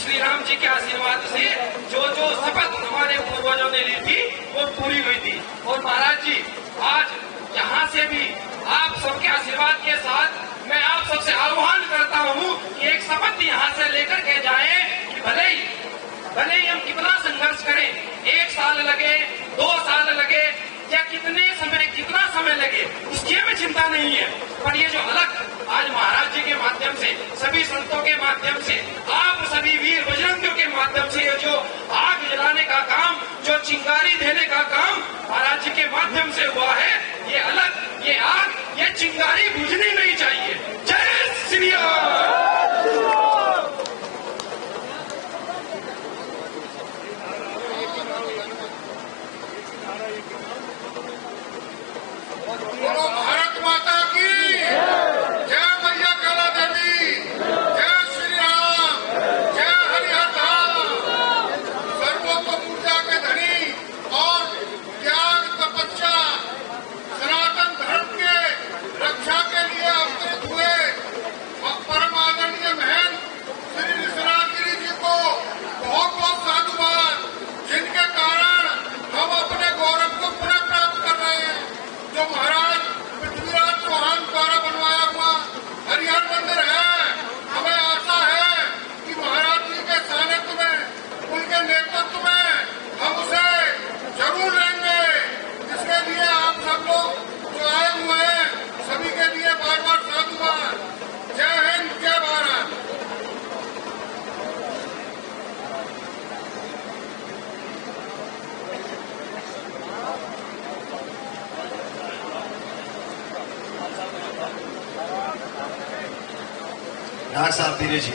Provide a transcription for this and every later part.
श्री राम जी के आशीर्वाद से जो जो शपथ हमारे पूर्वजों ने ली थी वो पूरी हुई थी। और महाराज जी आज यहाँ से भी आप सबके आशीर्वाद के साथ मैं आप सबसे आह्वान करता हूँ कि एक शपथ यहाँ से लेकर के जाए कि भले ही हम कितना संघर्ष करें, 1 साल लगे, 2 साल लगे या कितना समय लगे, उसकी हमें चिंता नहीं है। पर ये जो अलग आज महाराज जी के माध्यम से, सभी संतों के माध्यम से, आप सभी वीर बजरंगियों के माध्यम से ये जो आग जलाने का काम, जो चिंगारी देने का काम महाराज जी के माध्यम से हुआ है, ये अलग, ये आग, ये चिंगारी बुझनी नहीं चाहिए। जय श्री राम। भारत माता की जय, मैया काला देवी, जय श्री राम, जय हरिहर धाम। सर्वोत्तम ऊर्जा के धनी और त्याग तपस्या सनातन धर्म के रक्षा के लिए अवतरित हुए परम आदरणीय महंत श्री विश्वनाथ गिरी जी को बहुत बहुत साधुवाद, जिनके कारण हम अपने गौरव को पुनः प्राप्त कर रहे हैं। जो महाराज पृथ्वीराज चौहान द्वारा बनवाया हुआ हरिहर मंदिर है, हमें आशा है कि महाराज जी के सानिध्य में, उनके नेतृत्व में हम उसे जरूर लेंगे। इसके लिए आप सब लोग जो आए हुए हैं, सभी के लिए बार बार साधुवाद। जय हिंद, जय भारत। डॉक्टर साहब धीरे जी,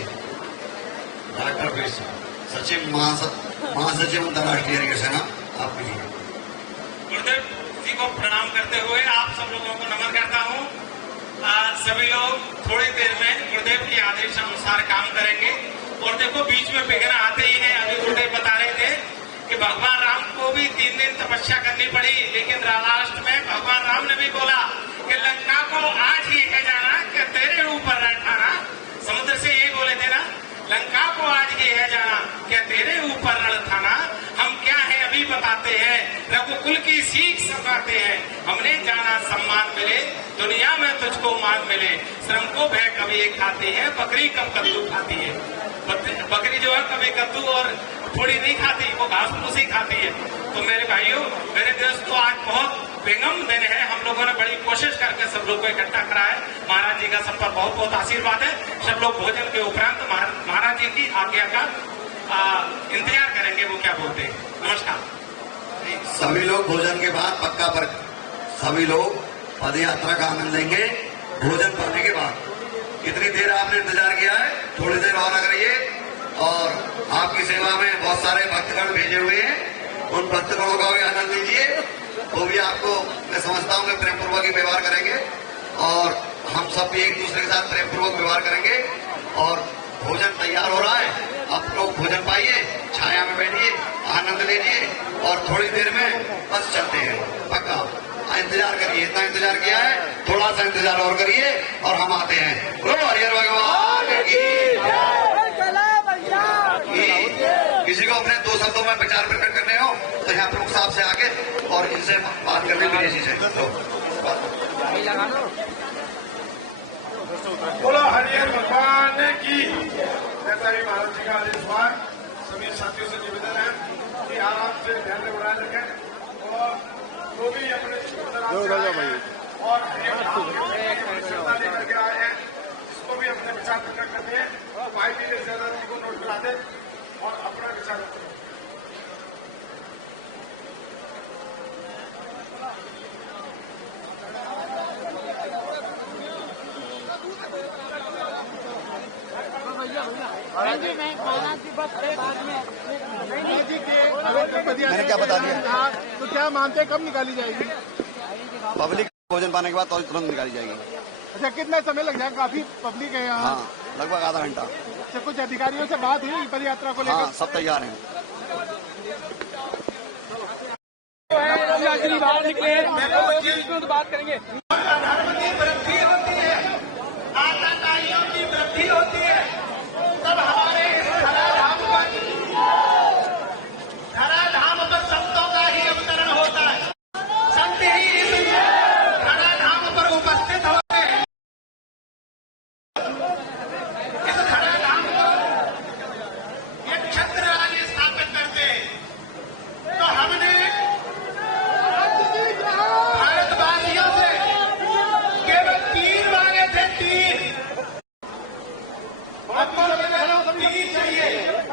डॉक्टर बीर सचिव महासचिव अंतर्राष्ट्रीय हरिहर सेना, आपके लिए गुरुदेव जी को प्रणाम करते हुए आप सब लोगों को नमन करता हूँ। सभी लोग थोड़ी देर में गुरुदेव के आदेश अनुसार काम करेंगे। और देखो बीच में विघ्न आते ही हैं। अभी गुरुदेव बता रहे थे कि भगवान राम को भी 3 दिन तपस्या करनी पड़ी, लेकिन लास्ट में भगवान राम ने भी बोला कि लंका को आज ही है जाना कि तेरे ऊपर न ठाना। समुद्र से ये बोले थे ना, लंका को आज ये है जाना क्या तेरे ऊपर रण थाना। हम क्या है अभी बताते हैं, रघुकुल की सीख सिखाते हैं। हमने जाना सम्मान मिले, दुनिया में तुझको मान मिले। श्रम को भय कभी खाती है, बकरी कब कद्दू खाती है। बकरी जो है कभी कद्दू और थोड़ी नहीं खाती, वो घास फूस ही खाती है। तो मेरे भाइयों, मेरे दोस्तों, आज बहुत विगम दिन है। हम लोगों ने बड़ी कोशिश करके सब लोग को इकट्ठा करा है। महाराज जी का सब पर बहुत बहुत आशीर्वाद है। सब लोग भोजन के उपरांत महाराज जी की आज्ञा का इंतजार करेंगे, वो क्या बोलते हैं। नमस्कार। सभी लोग भोजन के बाद पक्का पर सभी लोग पद यात्रा का आनंद लेंगे भोजन करने के बाद। कितनी देर आपने इंतजार किया है, थोड़ी देर और करिए। और आपकी सेवा में बहुत सारे भक्तगण भेजे हुए हैं, उन भक्तगणों का भी आनंद लीजिए। वो भी आपको मैं समझता हूँ कि प्रेम पूर्वक ही व्यवहार करेंगे और हम सब भी एक दूसरे के साथ प्रेम पूर्वक व्यवहार करेंगे। और भोजन तैयार हो रहा है, आप लोग भोजन पाइए, छाया में बैठिए, आनंद लीजिए और थोड़ी देर में बस चलते हैं। पक्का इंतजार करिए, इतना इंतजार किया है, थोड़ा सा इंतजार और करिए और हम आते हैं। बोलो हरिहर भगवान की। किसी को अपने 2 शब्दों में विचार प्रकट करने हो तो यहाँ प्रमुख साहब से आके और इनसे बात करने विदेशी से। बोलो हरिहर भगवान की। जैसा ही महाराज जी का आदेश हुआ, सभी साथियों से निवेदन है कि आराम से ध्यान में बनाए रखें और जो भी अपने और श्रद्धा लेकर के आए हैं, इसको भी अपने विचार प्रकट करते हैं। भाई जी ज्यादा जी को नोट करा दे और अपना विचार रखें। मैंने क्या बता दिया, तो क्या मानते हैं कब निकाली जाएगी? पब्लिक भोजन पाने के बाद तो तुरंत निकाली जाएगी। अच्छा, कितना समय लग जाएगा? काफी पब्लिक है यहाँ। हाँ, लगभग आधा घंटा। अच्छा, कुछ अधिकारियों से बात हुई पद यात्रा को लेकर? हाँ, सब तैयार हैं। बाहर निकले बात करेंगे। की वृद्धि होती है, आकांक्षाओं की वृद्धि होती है, तब हमारे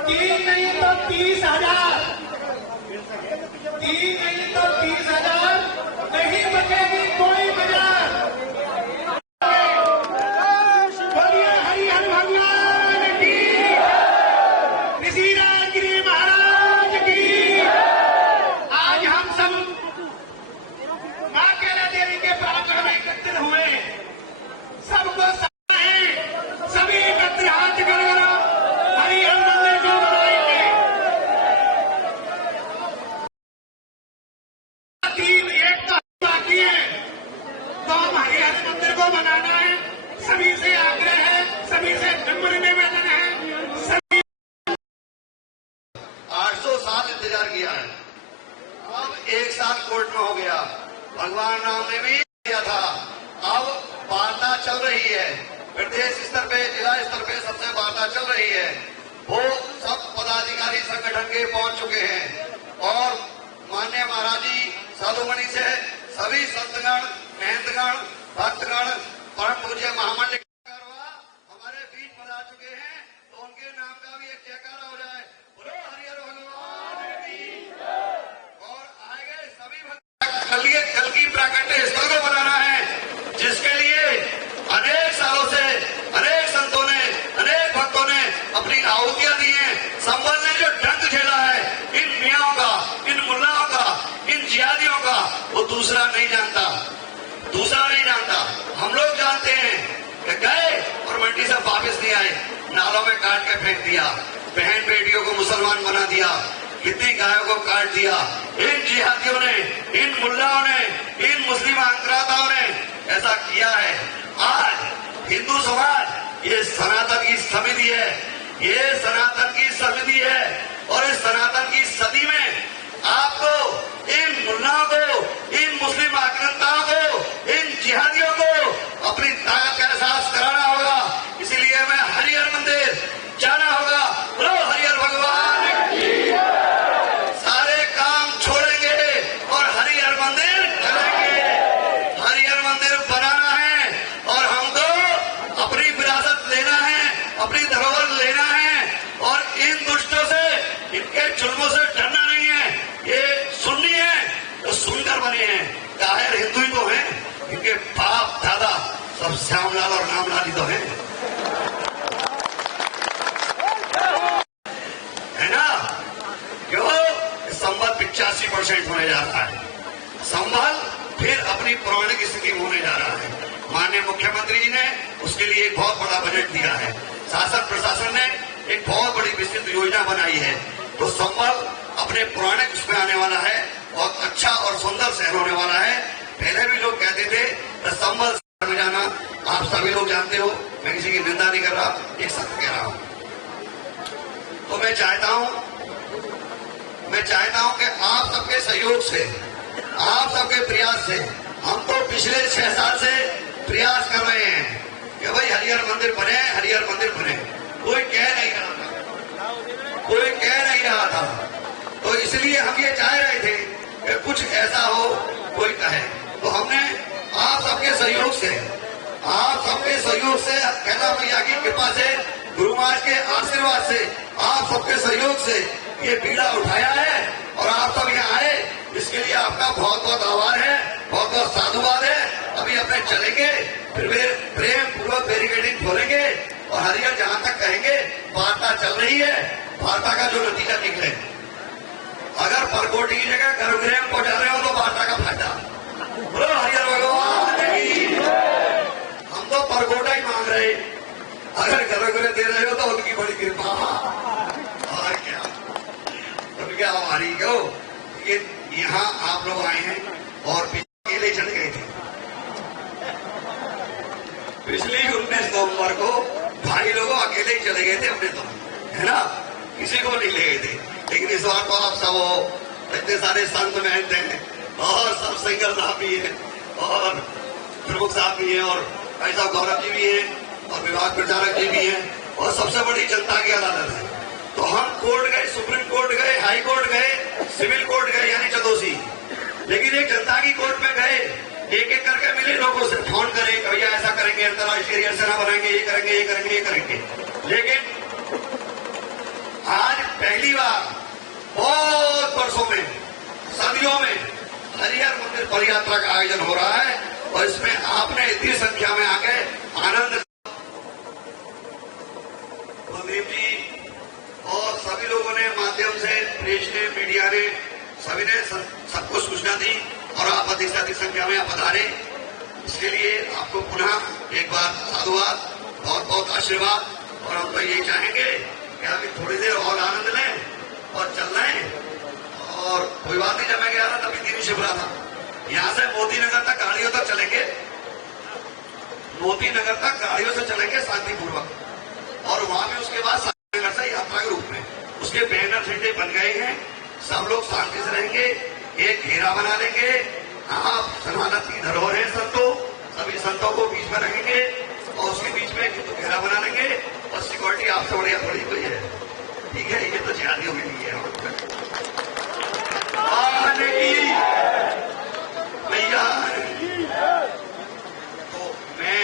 3 नहीं तो 30,000, 3 नहीं तो 30,000, नहीं बचेगी कोई बाजार। बोलिए हरिहर भगवान की, ऋषिराज गिरी महाराज की। आज हम सब मां केला देवी के प्रांगण में एकत्रित हुए, सबको सभी एकत्र हाथ कर हरिहर मंदिर को बनाएंगे। एक तो बाकी है, तो हम हरिहर मंदिर को बनाना है। सभी से आग्रह है, सभी से नम्र निवेदन है, सभी 800 साल इंतजार किया है, अब 1 साल कोर्ट में हो गया। भगवान राम ने भी किया था, अब वार्ता चल रही है, प्रदेश स्तर पे, जिला स्तर पे सबसे वार्ता चल रही है। वो सब पदाधिकारी संगठन के पहुंच चुके हैं और माननीय महाराज जी साधुमणि से सभी संतगण, महंतगण, भक्तगण, परम पूज्य महामंडल हमारे बीच पधार चुके हैं, तो उनके नाम का भी एक जयकारा हो जाए। बोलो हरिहर भगवान की। और आगे सभी भक्त कल की प्राकट्य स्थल को बनाना है, जिसके लिए अनेक सालों से अनेक संतों ने, अनेक भक्तों ने अपनी आहुतियां दी हैं। संभल ने जो डंक झेला है इन मियाओं का, इन मुल्लाओं का, इन जिहादियों का, वो दूसरा नहीं जानता, दूसरा नहीं जानता। हम लोग जानते हैं कि गए और मंडी से वापस नहीं आए, नालों में काट के फेंक दिया, बहन बेटियों को मुसलमान बना दिया, कितनी गायों को काट दिया। इन जिहादियों ने, इन मुल्लाओं ने, इन मुस्लिम आक्रांताओं ने ऐसा किया है। आज हिंदू समाज ये सनातन की समिति है, ये सनातन की समिति है, और इस सनातन की सदी में आपको इन मुल्लाओं को, इन मुस्लिम आक्रांताओं को, इन जिहादियों को अपनी ताकत का एहसास कराना होगा। इसीलिए मैं हरिहर मंदिर जाना होगा। बोलो हरिहर भगवान की। सारे काम छोड़ेंगे और हरिहर मंदिर चलेंगे। हरिहर मंदिर बनाना है और हमको अपनी विरासत लेना है, अपनी धरोहर लेना है, और इन दुष्टों से, इनके जुल्मों से डरना नहीं है। ये सुन्नी है तो सुनकर बने हैं, कायर हिंदू ही तो हैं, इनके बाप दादा सब श्यामलाल और रामलाल ही तो हैं, है ना। क्यों? संबल 85% होने जा रहा है, संबल फिर अपनी पौराणिक स्थिति में होने जा रहा है। माननीय मुख्यमंत्री जी ने उसके लिए एक बहुत बड़ा बजट दिया है, शासन प्रशासन ने एक बहुत बड़ी विस्तृत योजना बनाई है, तो संबल अपने पौराणिक उसमें आने वाला है, बहुत अच्छा और सुंदर शहर होने वाला है। पहले भी लोग कहते थे संबल शहर में जाना, आप सभी लोग जानते हो, मैं किसी की निंदा नहीं कर रहा, एक सत्य कह रहा हूं। तो मैं चाहता हूं कि आप सबके सहयोग से, आप सबके प्रयास से, हम तो पिछले 6 साल से प्रयास कर रहे हैं कि भाई हरिहर मंदिर बने, हरिहर मंदिर बने। कोई कह नहीं रहा था, कोई कह नहीं रहा था, तो इसलिए हम ये चाह रहे थे कि कुछ ऐसा हो, कोई कहे। तो हमने आप सबके सहयोग से, कैला मैया की कृपा से, गुरु महाराज के आशीर्वाद से, आप सबके सहयोग से ये बीड़ा उठाया है और आप सब यहाँ आए, इसके लिए आपका बहुत बहुत आभार है, बहुत बहुत साधुवाद है। अभी अपने चलेंगे, फिर प्रेम पूर्वक बैरिकेडिंग खोलेंगे और हरिहर जहां तक कहेंगे वार्ता चल रही है, वार्ता का जो नतीजा निकले, अगर परकोटी की जगह गर्भगृह में पहुंचा रहे हो तो वार्ता का फायदा। बोलो हरिहर भगवान की। हम तो परकोटा ही मांग रहे, अगर गर्भगृह दे रहे हो तो उनकी बड़ी कृपा, और क्या हमारी क्यों। यहाँ आप लोग आए हैं और अकेले चले गए थे, पिछली 19 नवंबर को भाई लोगों अकेले ही चले गए थे अपने, तो है ना, किसी को नहीं ले गए थे। लेकिन इस बार तो आप सब हो, इतने सारे संत महंत हैं और सब सिंगर साहब भी हैं और प्रमुख साहब भी हैं और भाई साहब गौरव जी भी हैं और विभाग प्रचारक जी भी हैं और सबसे बड़ी जनता की अदालत है। तो हम कोर्ट गए, सुप्रीम कोर्ट गए, हाई कोर्ट गए, सिविल कोर्ट गए यानी चतोसी, लेकिन एक जनता की कोर्ट में गए, एक एक करके मिले लोगों से, फोन करें भैया ऐसा करेंगे, अंतर्राष्ट्रीय सेना बनाएंगे, ये करेंगे, ये करेंगे, ये करेंगे। लेकिन आज पद यात्रा का आयोजन हो रहा है और इसमें आपने इतनी संख्या में आके आनंद कुलदीप जी और सभी लोगों ने माध्यम से प्रेस ने मीडिया ने सभी ने सबको सूचना दी और आप अधिक से अधिक संख्या में आप पधारे। इसके लिए आपको पुनः एक बार साधुवाद, बहुत बहुत आशीर्वाद। और हम तो यही चाहेंगे कि अभी थोड़ी देर और आनंद लें और चल रहे हैं। और कोई बात नहीं, जब मैं गया था तभी दिन शिवरा था। यहां से मोती नगर तक गाड़ियों तक चलेंगे, मोती नगर तक गाड़ियों से चलेंगे शांतिपूर्वक और वहां भी उसके बाद नगर से यात्रा के रूप में उसके बैनर झंडे बन गए हैं। सब लोग शांति से रहेंगे, एक घेरा बना लेंगे। आप सनातन की धरोहर है संतों, सभी संतों को बीच में रखेंगे और उसके बीच में एक घेरा बना लेंगे और सिक्योरिटी आपसे बढ़िया थोड़ी कोई है, ठीक है। ये तो जिहादियों में नहीं है भैया। तो मैं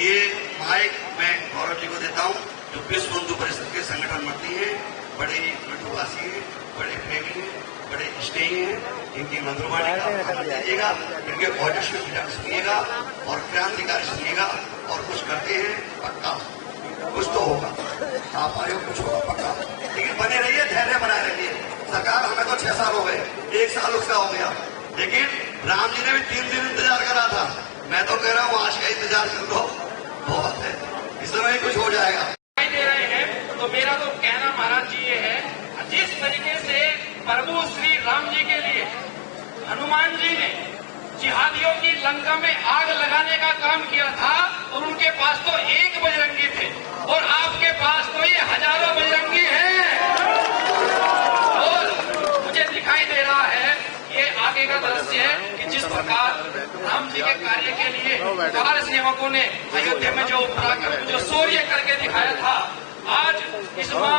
ये माइक मैं गौरव जी को देता हूं जो विश्व हिंदू परिषद के संगठन मंत्री हैं, बड़े लड्डूवासी हैं, बड़े प्रेमी हैं, बड़े स्नेही हैं। इनकी मंत्रवाणी का ध्यान दीजिएगा, इनके ऑडिट में विचार सुनिएगा और क्रांतिकारी सुनिएगा और कुछ करते हैं पक्का, कुछ तो होगा। आप आए हो, कुछ होगा पक्का। लेकिन बने रहिए, धैर्य बनाए रहिए। सरकार हमें तो 6 साल हो गए, 1 साल उसका हो गया, लेकिन राम जी ने भी 3 दिन इंतजार करा था। मैं तो कह रहा हूँ आज का इंतजार कर लो, बहुत है, इस समय ही कुछ हो जाएगा। दे रहे हैं तो मेरा तो कहना महाराज जी ये है, जिस तरीके से प्रभु श्री राम जी के लिए हनुमान जी ने जिहादियों की लंका में आग लगाने का काम किया था और उनके पास तो एक बजरंगी थे और आपके पास तो ये हजारों बजरंगी हैं। और मुझे दिखाई दे रहा है ये आगे का दृश्य है कि जिस प्रकार राम जी के कार्य के लिए कार सेवकों ने अयोध्या में जो शौर्य करके दिखाया था, आज इस बार